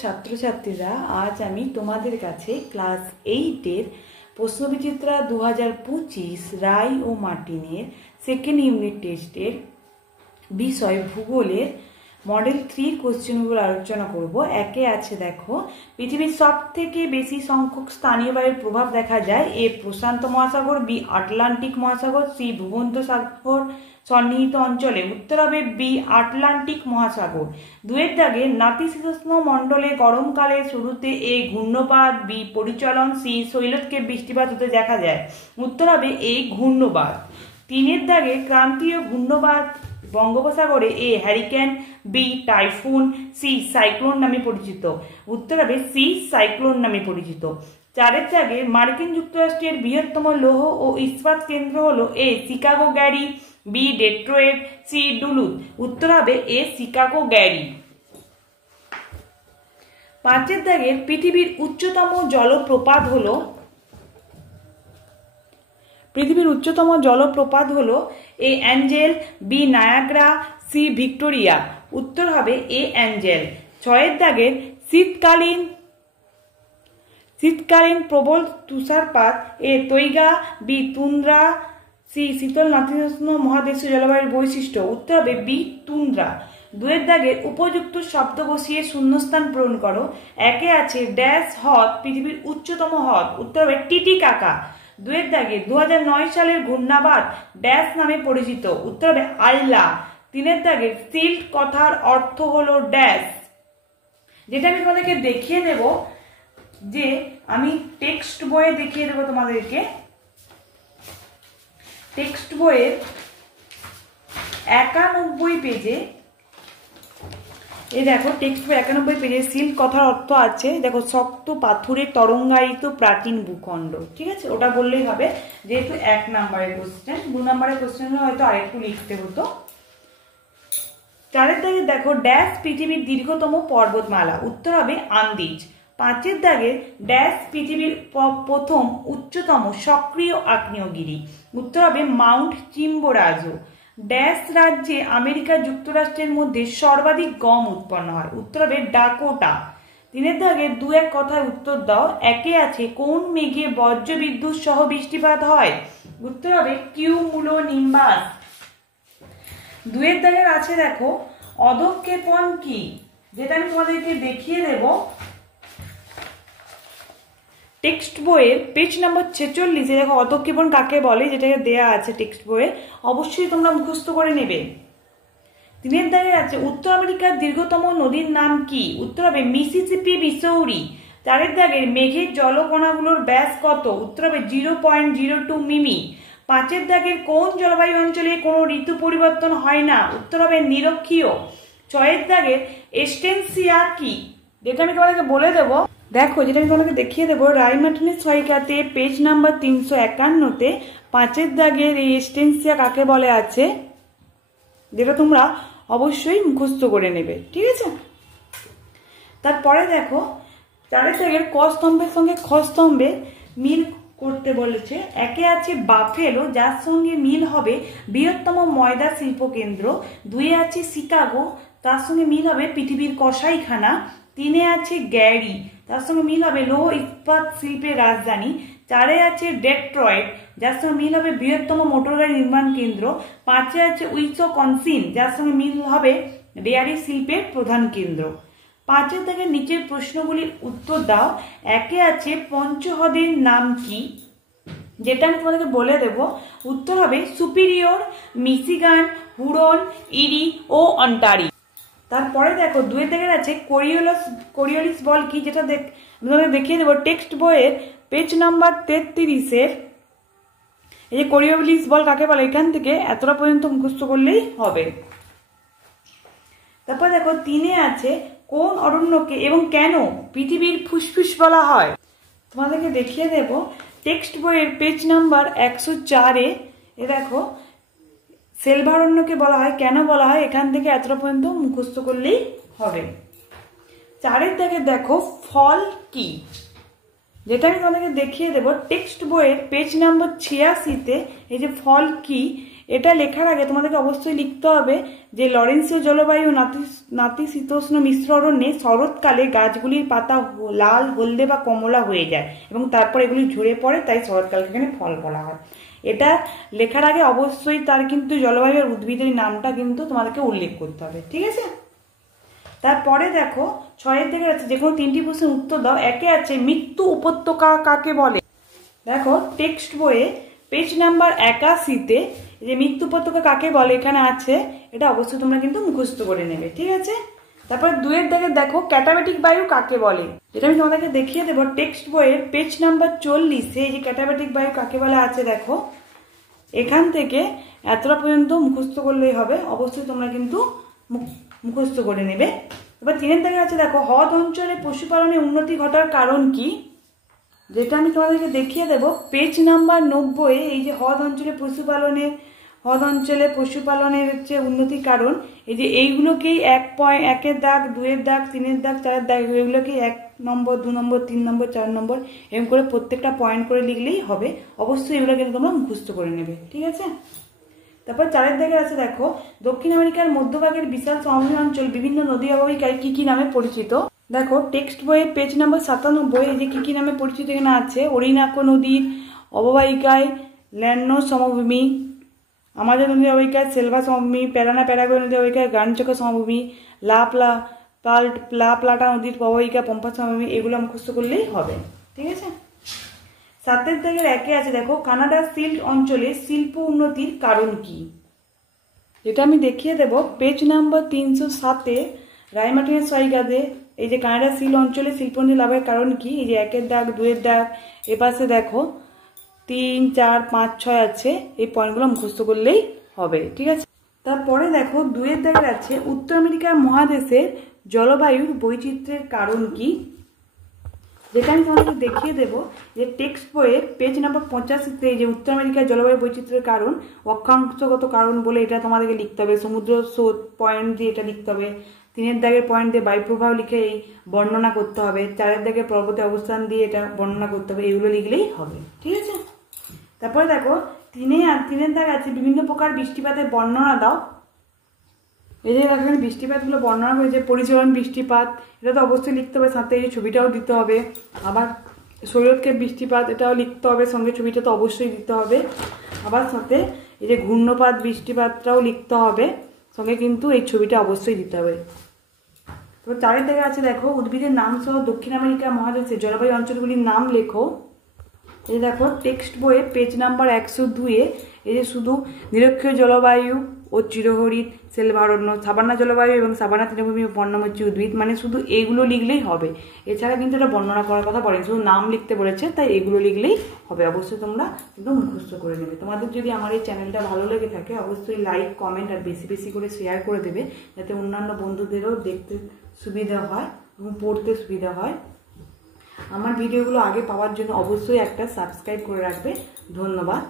ছাত্রছাত্রীরা, আজ আমি তোমাদের কাছে ক্লাস 8-এর প্রশ্নবিচিত্রা 2025 রায় ও মার্টিনের সেকেন্ড ইউনিট টেস্টের বিষয় ভূগোলের মডেল 3 কোশ্চেনগুলো আলোচনা করব। একে আছে দেখো, পৃথিবীর সব থেকে বেশি সংখ্যক স্থানীয় বায়ুর প্রভাব দেখা যায়। এ প্রশান্ত মহাসাগর, বি আটলান্টিক মহাসাগর, সি ভূমধ্যসাগর সন্নিহিত অঞ্চলে। উত্তর হবে বি আটলান্টিক মহাসাগর। দুয়ের দাগে, নাতিশীতোষ্ণ মণ্ডলে গরমকালের শুরুতে এ ঘূর্ণবাদ, বি পরিচলন, সি শৈলক্ষে বৃষ্টিপাত হতে দেখা যায়। উত্তর হবে এ ঘূর্ণবাদ। তিনের দাগে, ক্রান্তীয় ঘূর্ণবাদ বঙ্গোপসাগরে A hurricane, B typhoon, C cyclone নামে পরিচিত। উত্তর হবে সি সাইক্লোন নামে পরিচিত। চারের দাগে, মার্কিন যুক্তরাষ্ট্রের বৃহত্তম লৌহ ও ইস্পাত কেন্দ্র হলো A Chicago Gary, B Detroit, C Duluth. উত্তর হবে এ শিকাগো গ্যারি। পাঁচের দাগে, পৃথিবীর উচ্চতম জলপ্রপাত হলো A Angel, B Niagara, C Victoria. উত্তর হবে এ অ্যাঞ্জেল। ছয়ের দাগে, শীতকালীন প্রবল তুষারপাত A taiga, B tundra, C শীতল নাতিশীতোষ্ণ মহাদেশীয় জলবায়ুর বৈশিষ্ট্য। উত্তর হবে বি তুন্দ্রা। দুয়ের দাগে, উপযুক্ত শব্দ বসিয়ে শূন্যস্থান পূরণ করো। একে আছে ড্যাশ হ্রদ পৃথিবীর উচ্চতম হ্রদ। উত্তর হবে টিটিকাকা। দুয়ের দাগে, 2009 সালের ঘূর্ণাবাদ ড্যাশ নামে পরিচিত। উত্তর হবে আইলা। তিনের দাগে, সিল্ট কথার অর্থ হলো ড্যাশ, যেটা আমি তোমাদেরকে দেখিয়ে দেব, যে আমি টেক্সট বইয়ে দেখিয়ে দেবো তোমাদেরকে। টেক্সট বইয়ের 91 পেজে, এই দেখো টেক্সট বই 91 পেজে সিল্ট কথার অর্থ আছে। দেখো, শক্ত পাথুরে তরঙ্গায়িত প্রাচীন ভূখণ্ড। ঠিক আছে, ওটা বললেই হবে, যেহেতু 1 নম্বরের কোশ্চেন। 2 নম্বরের কোশ্চেন হয়তো আরেকটু লিখতে হতো। চারের দাগে দেখো, ড্যাশ পৃথিবীর দীর্ঘতম পর্বতমালা। উত্তর হবে আন্দিজ। পাঁচের দাগে, ড্যাশ পৃথিবীর প্রথম উচ্চতম সক্রিয় আগ্নেয়গিরি। উত্তর হবে মাউন্ট চিম্বোরাজো। ড্যাশ রাজ্যে আমেরিকা যুক্তরাষ্ট্রের মধ্যে সর্বাধিক গম উৎপন্ন হয়। উত্তর হবে ডাকোটা। তিনের দাগে, 2-1 কথায় উত্তর দাও। একে আছে, কোন মেঘে বজ্র বিদ্যুৎ সহ বৃষ্টিপাত হয়। উত্তর হবে কিউমুলোনিম্বাস। দুয়ের দাগের আছে দেখো, অধঃক্ষেপণ কি, যেটা আমি তোমাদেরকে দেখিয়ে দেব। টেক্সট বইয়ের পেজ নম্বর 46-এ দেখো অধঃক্ষেপণ কাকে বলে, যেটাকে দেয়া আছে টেক্সট বইয়ে। অবশ্যই তোমরা মুখস্থ করে নেবে। তিনের দাগে আছে, উত্তর আমেরিকার দীর্ঘতম নদীর নাম কি। উত্তর হবে মিসিসিপি, মিসৌরি। চারের দাগের, মেঘের জলকণাগুলোর ব্যাস কত। উত্তর হবে 0.02 মিমি। পাঁচের দাগের, কোন জলবায়ু অঞ্চলে কোনো ঋতু পরিবর্তন হয় না। উত্তর হবে নিরক্ষীয়। ছয়ের দাগের, এস্টেন্সিয়া কি, যেটা আমি তোমাদেরকে বলে দেবো। দেখো, যেটা আমি তোমাকে দেখিয়ে দেবো, রায় মার্টিনের সহায়িকাতে পেজ নাম্বার 351-তে 5-এর দাগের এই এস্টেন্সিয়া কাকে বলে আছে, যেটা তোমরা অবশ্যই মুখস্থ করে নেবে। ঠিক আছে, তারপরে দেখো, 4-এর দাগের ক স্তম্ভের সঙ্গে খ স্তম্ভের মিল করতে বলেছে। একে আছে বাফেলো, যার সঙ্গে মিল হবে বৃহত্তম ময়দা শিল্প কেন্দ্র। 2-এ আছে শিকাগো, তার সঙ্গে মিল হবে পৃথিবীর কসাইখানা। 3-এ আছে গ্যারি, তার সঙ্গে মিল হবে লৌহ ইস্পাত শিল্পের রাজধানী। 4-এ আছে ডেট্রয়েট, যার সঙ্গে মিল হবে বৃহত্তম মোটরগাড়ি নির্মাণ কেন্দ্র। 5-এ আছে উইসকনসিন, যার সঙ্গে মিল হবে ডেয়ারি শিল্পের প্রধান কেন্দ্র। 5-এর থেকে নিচের প্রশ্নগুলির উত্তর দাও। একে আছে পঞ্চহ্রদের নাম কি, যেটা আমি তোমাদেরকে বলে দেব। উত্তর হবে সুপিরিয়র, মিশিগান, হুরন, ইরি ও অন্টারি। তারপরে দেখো, 2-এর দাগের আছে কোরিওলিস বল কি, যেটা দেখিয়ে দেবো টেক্সট বইয়ের পেজ নাম্বার 33-এর। এই যে কোরিওলিস বল কাকে বলে, এখান থেকে এতটা পর্যন্ত মুখস্থ করলেই হবে। তারপর দেখো, 3-এ আছে, কোন অরণ্যকে এবং কেন পৃথিবীর ফুসফুস বলা হয়। তোমাদেরকে দেখিয়ে দেব টেক্সট বইয়ের পেজ নাম্বার 104-এ। এ দেখো, সেলভারণ্যকে বলা হয়, কেন বলা হয়, এখান থেকে এতটা পর্যন্ত মুখস্থ করলেই হবে। 4-এর দাগে দেখো, ফল কি, যেটা আমি তোমাদেরকে দেখিয়ে দেব টেক্সট বইয়ের পেজ নাম্বার 86-তে। এই যে ফল কি, এটা লেখার আগে তোমাদেরকে অবশ্যই লিখতে হবে যে লরেন্সীয় জলবায়ু নাতিশীতোষ্ণ মিশ্র অরণ্যে শরৎকালে গাছগুলির পাতা লাল, হলদে বা কমলা হয়ে যায় এবং তারপর এগুলি ঝরে পড়ে, তাই শরৎকালকে এখানে ফল বলা হয়। এটা লেখার আগে অবশ্যই তার কিন্তু জলবায়ু আর উদ্ভিদের নামটা কিন্তু তোমাদেরকে উল্লেখ করতে হবে, ঠিক আছে। তারপরে দেখো 6 থেকে আছে যে কোনো 3টি প্রশ্নের উত্তর দাও। একে আছে মৃত্যু উপত্যকা কাকে বলে। দেখো টেক্সট বইয়ে পেজ নাম্বার 81-তে যে মৃত্যু উপত্যকা কাকে বলে এখানে আছে, এটা অবশ্যই তোমরা কিন্তু মুখস্থ করে নেবে, ঠিক আছে। তারপরে 2 দাগে দেখো ক্যাটাবেটিক বায়ু কাকে বলে, যেটা আমি তোমাদেরকে দেখিয়ে দেবো। টেক্সট বইয়ের পেজ নাম্বার 40-এ এই যে ক্যাটাবেটিক বায়ু কাকে বলে আছে দেখো, এখান থেকে এতটা পর্যন্ত মুখস্থ করলেই হবে, অবশ্যই তোমরা কিন্তু মুখস্থ করে নেবে। এবার 3 দাগে আছে দেখো হ্রদ অঞ্চলে পশুপালনে উন্নতি ঘটার কারণ কি, যেটা আমি তোমাদেরকে দেখিয়ে দেবো পেজ নাম্বার 90-এ। এই যে হ্রদ অঞ্চলে পশুপালনের হচ্ছে উন্নতির কারণ, এই যে এইগুলোকেই 1-এর দাগ, 2-এর দাগ, 3-এর দাগ, 4-এর দাগ, এগুলোকেই 1 নম্বর, 2 নম্বর, 3 নম্বর, 4 নম্বর এরকম করে প্রত্যেকটা পয়েন্ট করে লিখলেই হবে। অবশ্যই এগুলো কিন্তু তোমরা মুখস্থ করে নেবে, ঠিক আছে। তারপর 4-এর দাগে আছে দেখো দক্ষিণ আমেরিকার মধ্যভাগের বিশাল সমভূমি অঞ্চল বিভিন্ন নদী অববাহিকায় কি কি নামে পরিচিত। দেখো টেক্সট বইয়ের পেজ নাম্বার 97 এই যে কি কি নামে পরিচিত এখানে আছে। ওরিনাকো নদীর অববাহিকায় ল্যান্ডস সমভূমি, আমাজন নদীর অববাহিকায় সেলভা সমভূমি, প্যারাগোয় নদীর অববাহিকায় গ্রানচোকা সমভূমি, লা প্লাটা নদীর অববাহিকা পম্পা সমভূমি, এগুলো মুখস্থ করলেই হবে, ঠিক আছে। 7-এর দাগের 1-এ আছে দেখো কানাডার সিল্ট অঞ্চলে শিল্প উন্নতির কারণ কি, যেটা আমি দেখিয়ে দেবো পেজ নাম্বার 307-এ রায়মার্টিনের সৈগাদে এই যে কানাডার সিল্ট অঞ্চলে শিল্পোন্নতি লাভের কারণ কি, এই যে 1-এর দাগ, 2-এর দাগ, এপাশে দেখো 3, 4, 5, 6 আছে, এই পয়েন্টগুলো মুখস্থ করলেই হবে, ঠিক আছে। তারপরে দেখো 2-এর দাগের আছে উত্তর আমেরিকা মহাদেশের জলবায়ুর বৈচিত্র্যের কারণ কি, যেটা আমি তোমাদেরকে দেখিয়ে দেবো যে টেক্সট বইয়ের পেজ নাম্বার 85-তে যে উত্তর আমেরিকার জলবায়ু বৈচিত্র্যের কারণ অক্ষাংশগত কারণ বলে এটা তোমাদেরকে লিখতে হবে, সমুদ্র স্রোত পয়েন্ট দিয়ে এটা লিখতে হবে। 3-এর দাগের পয়েন্ট দিয়ে বায়ুপ্রবাহ লিখে এই বর্ণনা করতে হবে। 4-এর দাগের পর্বতের অবস্থান দিয়ে এটা বর্ণনা করতে হবে, এগুলো লিখলেই হবে, ঠিক আছে। তারপরে দেখো 3-এর দাগ আছে বিভিন্ন প্রকার বৃষ্টিপাতের বর্ণনা দাও। এই যে এখানে বৃষ্টিপাতগুলো বর্ণনা হয়েছে, পরিচলন বৃষ্টিপাত এটা তো অবশ্যই লিখতে হবে, সাথে এই ছবিটাও দিতে হবে। আবার শৈরক্ষেপ বৃষ্টিপাত এটাও লিখতে হবে, সঙ্গে ছবিটা তো অবশ্যই দিতে হবে। আবার সাথে এই যে ঘূর্ণপাত বৃষ্টিপাতটাও লিখতে হবে, সঙ্গে কিন্তু এই ছবিটা অবশ্যই দিতে হবে। তো 4-এর দাগে আছে দেখো উদ্ভিদের নাম সহ দক্ষিণ আমেরিকা মহাদেশের জলবায়ু অঞ্চলগুলির নাম লেখো। এই দেখো টেক্সট বইয়ে পেজ নাম্বার 102-এ এই যে শুধু নিরক্ষীয় জলবায়ু ও চিরহরিৎ সেলভারণ্য, সাবান্না জলবায়ু এবং সাবান্না তৃণভূমি ও পর্ণমোচী উদ্ভিদ, মানে শুধু এইগুলো লিখলেই হবে। এছাড়া কিন্তু এটা বর্ণনা করার কথা বলেনি, শুধু নাম লিখতে বলেছে, তাই এগুলো লিখলেই হবে। অবশ্যই তোমরা কিন্তু মুখস্থ করে নেবে। তোমাদের যদি আমার এই চ্যানেলটা ভালো লেগে থাকে অবশ্যই লাইক, কমেন্ট আর বেশি বেশি করে শেয়ার করে দেবে, যাতে অন্যান্য বন্ধুদেরও দেখতে সুবিধা হয় এবং পড়তে সুবিধা হয়। আমার ভিডিওগুলো আগে পাওয়ার জন্য অবশ্যই একটা সাবস্ক্রাইব করে রাখবে। ধন্যবাদ।